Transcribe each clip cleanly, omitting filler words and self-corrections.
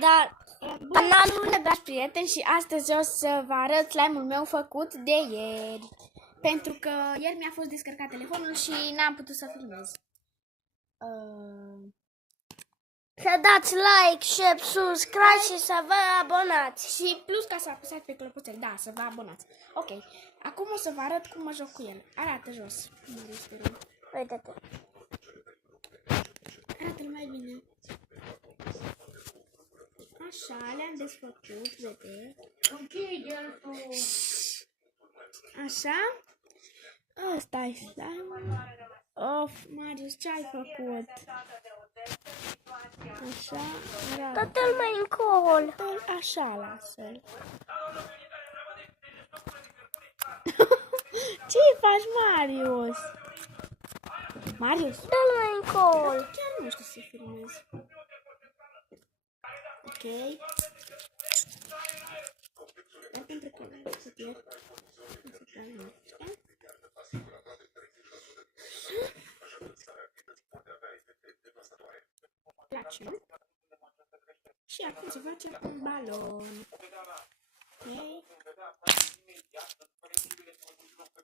Dar canalul, dragi prieteni, și astăzi o să vă arăt slime-ul meu făcut de ieri. Pentru că ieri mi-a fost descărcat telefonul și n-am putut să filmez. Să dați like, share, subscribe și să vă abonați. Și plus ca să apăsați pe clopoțel, da, să vă abonați. Ok, acum o să vă arăt cum mă joc cu el. Arată jos. Uite-te. Arată-l mai bine. Așa, le-am desfăcut, vede. Închide-l tu. Așa. Ăsta-i slime. Of, Marius, ce-ai făcut? Așa, arată. Dă-te-l mai încolo. Așa, lasă-l. Ce faci, Marius? Marius? Dă-l mai încolo. Chiar nu știu să filmez. Ok. Dar pentru că nu să pierd. Place, nu? Și acum se face un balon. Ok.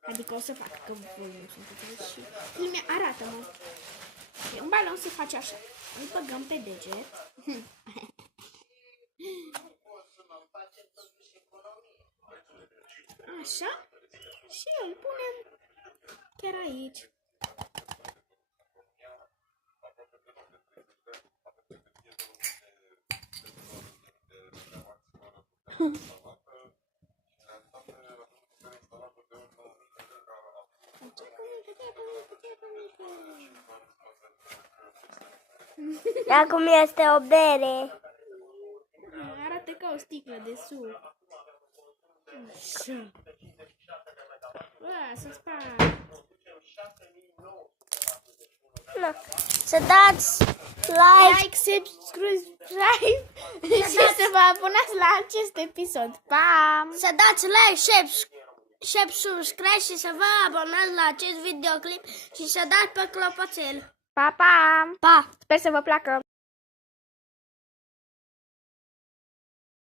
Adică o să fac, că voi nu sunteți și... Filme, arată-mă. Un balon se face așa. Îl băgăm pe deget. Așa. Și îl punem chiar aici. Acum este o bere. Arată ca o sticlă de suc. Așa. Să spart. No. Să dați like, Subscribe și să vă abonați la acest episod. Pa! să dați like, share, subscribe și să vă abonați la acest videoclip și să dați pe clopoțel. Pa, pa! Pa! Sper să vă placă!